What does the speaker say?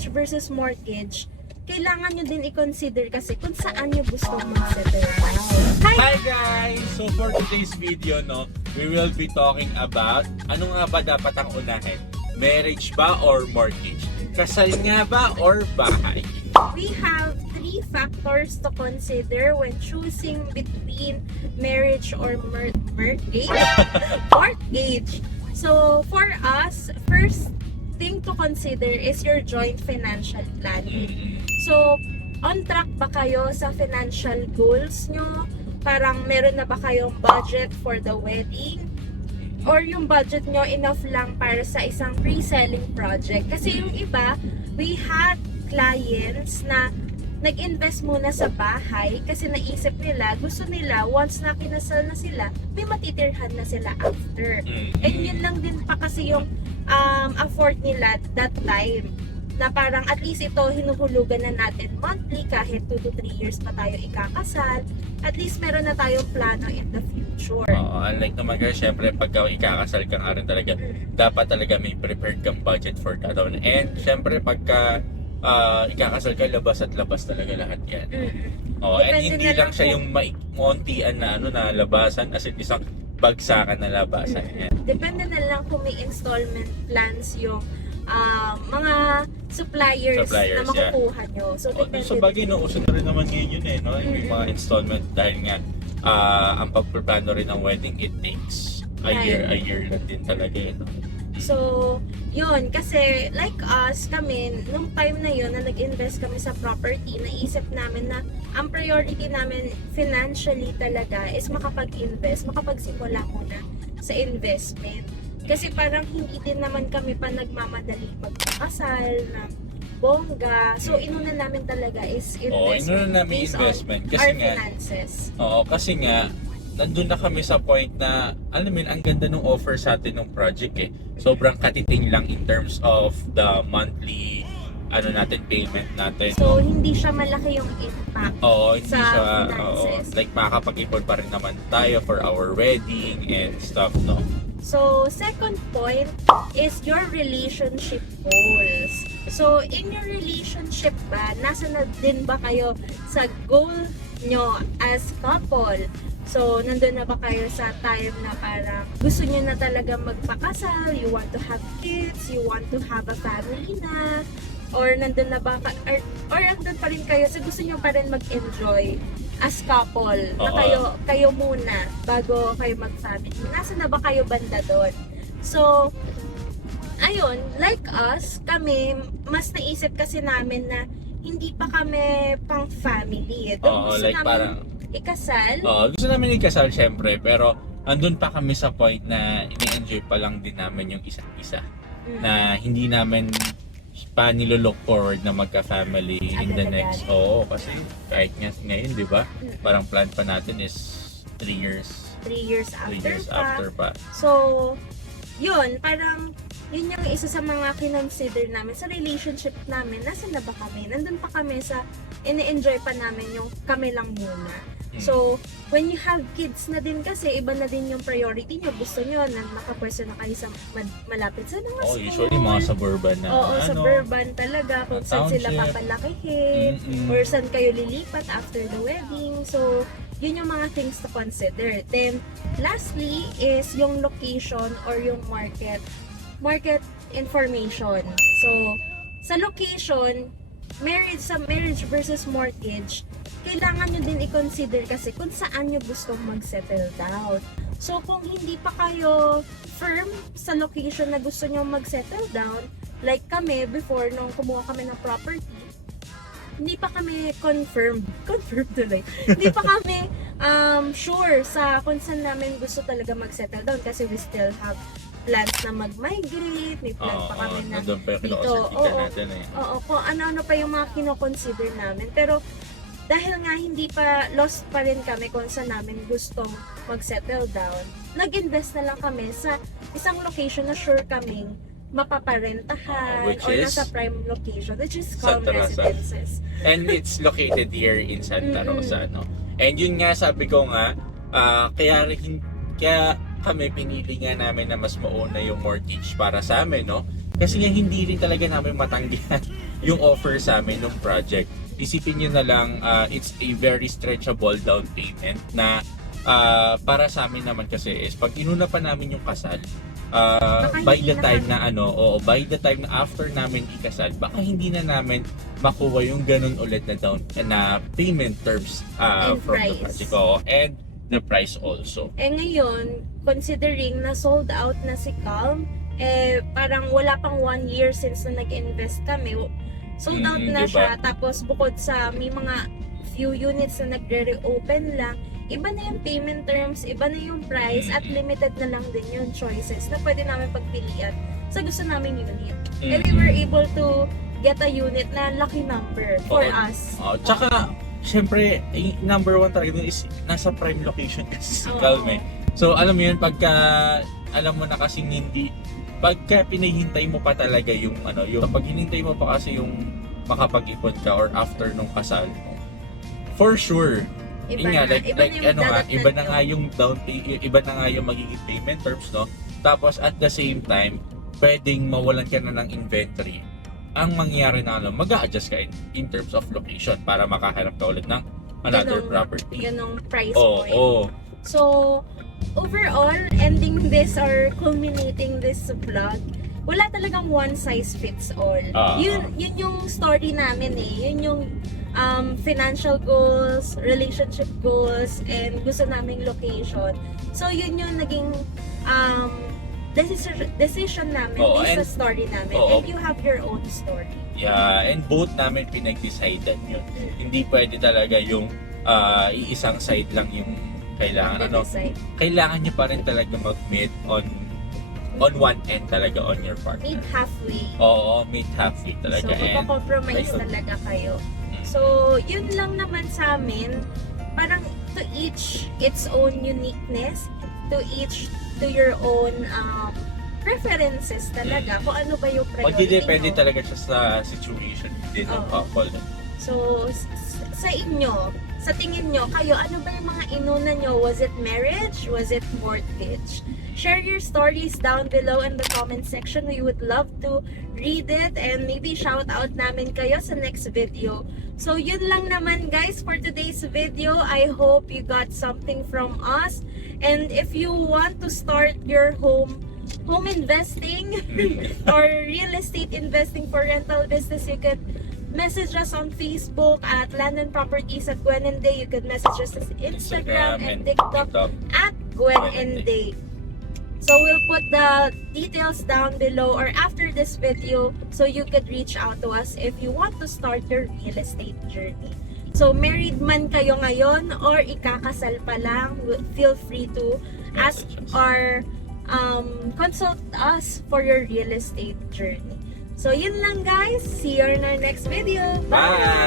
marriage versus mortgage, kailangan nyo din i-consider kasi kung saan nyo gusto mag-settle down. Hi guys! So for today's video, we will be talking about ano nga ba dapat ang unahin? Marriage ba or mortgage? Kasal nga ba or bahay? We have 3 factors to consider when choosing between marriage or mortgage. Mortgage. So for us, first thing to consider is your joint financial planning. So, on track ba kayo sa financial goals nyo? Parang meron na ba kayong budget for the wedding? Or yung budget nyo enough lang para sa isang pre-selling project? Kasi yung iba, we had clients na nag-invest muna sa bahay kasi naisip nila, gusto nila, once na kinasal na sila, may matitirhan na sila after. And yun lang din pa kasi yung afford nila that time. Na parang at least ito hinuhulugan na natin monthly kahit 2 to 3 years pa tayo ikakasal. At least meron na tayong plano in the future. Unlike naman guys, syempre pagka ikakasal ka nga rin talaga, dapat talaga may prepared kang budget for that one. And syempre pagka ikakasal ka, labas at labas talaga lahat yan. And hindi lang siya yung montian na na labasan as in isang bagsakan na labasan yan. Depende na lang kung may installment plans yung mga suppliers na makukuha nyo. So, sa bagay, uso na rin naman ngayon yun yung mga installment dahil nga ang pagpaplano rin ng wedding, it takes a year lang din talaga So, yun, kasi like us, kami, nung time na yun na nag-invest kami sa property, naisip namin na ang priority namin financially talaga is makapag-invest, makapagsimula muna sa investment. Kasi parang hindi din naman kami pa nagmamadali magpakasal ng bongga. So, inuna namin talaga is investment. Inuna namin investment. Kasi our finances. Kasi nga, nandun na kami sa point na, ang ganda ng offer sa atin ng project Sobrang katiting lang in terms of the monthly payment natin. So, hindi siya malaki yung impact hindi sa siya, finances. like makakapag-ipon pa rin naman tayo for our wedding and stuff, So, second point is your relationship goals. So, in your relationship ba, nasa na din ba kayo sa goal nyo as couple? So, nandun na ba kayo sa time na parang gusto nyo na talaga magpakasal, you want to have kids, you want to have a family na, or nandun na ba, or nandun pa rin kayo, so gusto nyo pa rin mag-enjoy as couple, na kayo muna bago kayo mag-family. Nasa na ba kayo banda doon? So, ayun, like us, kami, mas naisip kasi namin na hindi pa kami pang family. Gusto like namin parang ikasal. Gusto namin ikasal syempre, pero andun pa kami sa point na ini-enjoy pa lang din namin yung isa't isa. Na hindi namin pa nilo-look forward na magka-family in the next. Kasi kahit nga ngayon, di ba? Parang plan pa natin is 3 years. 3 years after pa. So, yun, parang yun yung isa sa mga kinonsider namin sa relationship namin. Nasaan na ba kami? Nandun pa kami sa ini-enjoy pa namin yung kami lang muna. So, when you have kids na din kasi, iba na din yung priority nyo. Gusto nyo na nakapwesto na kayo sa malapit sa mga school. Usually mga suburban na. Suburban talaga. Kung saan sila papalakihin. Or saan kayo lilipat after the wedding. So, yun yung mga things to consider. Then, lastly is yung location or yung market information. So, sa location, marriage versus mortgage, kailangan nyo din i-consider kasi kung saan nyo gustong mag-settle down. So, kung hindi pa kayo firm sa location na gusto nyo mag-settle down, like kami, before nung kumuha kami ng property, hindi pa kami confirmed tuloy. Hindi pa kami sure sa kung saan namin gusto talaga mag-settle down kasi we still have plans na mag-migrate, may plan pa kami na dito. Kung ano-ano pa yung mga kino-consider namin. Pero dahil nga hindi pa, lost pa rin kami kung saan namin gustong mag-settle down, nag-invest na lang kami sa isang location na sure kaming mapaparentahan or nasa prime location, which is Calm Residences. And it's located here in Santa Rosa, And yun nga, sabi ko nga, kaya kami pinili nga namin na mas mauna yung mortgage para sa amin, Kasi nga hindi rin talaga namin matanggihan yung offer sa amin ng project. Isipin nyo na lang, it's a very stretchable down payment na para sa amin naman kasi is pag inuna pa namin yung kasal, Baka by hindi the na time kami- na by the time na after namin ikasal, baka hindi na namin makuha yung ganun ulit na payment terms And from the price. project. Oo, and the price also. Ngayon, considering na sold out na si Calm, parang wala pang 1 year since na nag-invest kami. Sold out na diba? siya. Tapos bukod sa may mga few units na nagre-reopen lang, iba na yung payment terms, iba na yung price, at limited na lang din yung choices na pwede namin pagpilian sa gusto namin unit. And we were able to get a unit na lucky number for Oo. us. Tsaka, syempre, number one talaga dun is nasa prime location kasi si Oo. Calm eh. So, alam mo yun, pagka, alam mo na kasing hindi, pagka pinahintay mo pa talaga yung, pag hinintay mo pa kasi yung makapag-ipon ka or after nung kasal mo, for sure, yun nga, iba na nga yung iba na nga yung magiging payment terms, no? Tapos, at the same time, pwedeng mawalan ka na ng inventory. Ang mangyayari na mag-a-adjust ka in terms of location para makahanap ka ulit ng another property. Ganong price Oo, point. oo. So, overall, ending this or culminating this vlog, wala talagang one size fits all. Yun yung story namin eh. Yun yung financial goals, relationship goals, and gusto naming location. So, yun yung naging decision namin based sa story namin. And you have your own story. Yeah, and both namin pinag-decidean yun. Hindi pwede talaga yung iisang side lang yung kailangan kailangan nyo pa rin talaga mag-meet on one end talaga on your part. Meet halfway. Oo, meet halfway talaga. So, magko-compromise talaga kayo. So, yun lang naman sa amin. Parang to each its own uniqueness, to each to your own preferences talaga. Kung ano ba yung priority Magdidepende nyo. talaga siya sa situation din ng couple. So, sa inyo, sa tingin nyo, kayo, ano ba yung mga inuna nyo? Was it marriage? Was it mortgage? Share your stories down below in the comment section. We would love to read it and maybe shout out namin kayo sa next video. So, yun lang naman guys for today's video. I hope you got something from us. And if you want to start your home investing or real estate investing for rental business, you could message us on Facebook at Land and Properties at Gwen and Day. You could message us on Instagram and TikTok at Gwen and Day. So we'll put the details down below or after this video so you could reach out to us if you want to start your real estate journey. So married man kayo ngayon or ikakasal pa lang, feel free to ask or consult us for your real estate journey. So yun lang guys. See you in our next video. Bye!